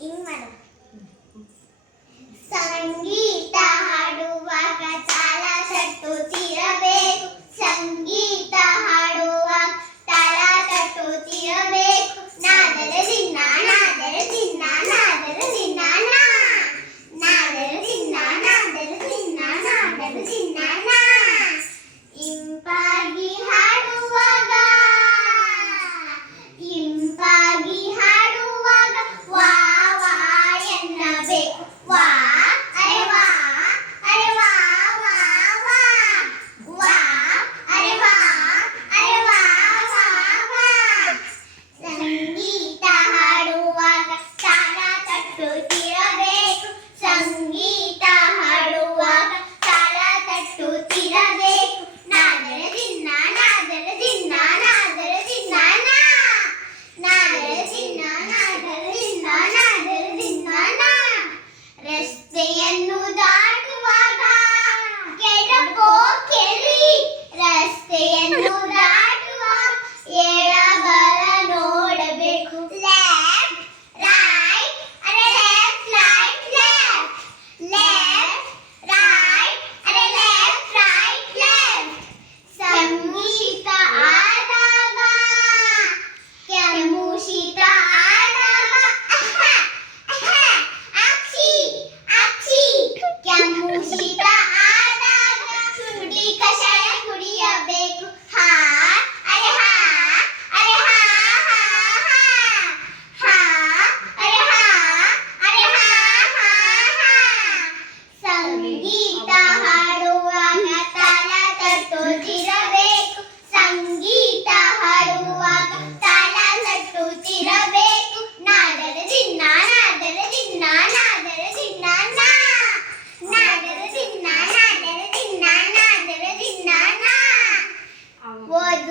इंग मॅडम संगीता.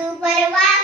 ಅದು ಬರುವಾಗ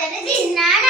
ಅದನ್ನು ತಿನ್ನಣ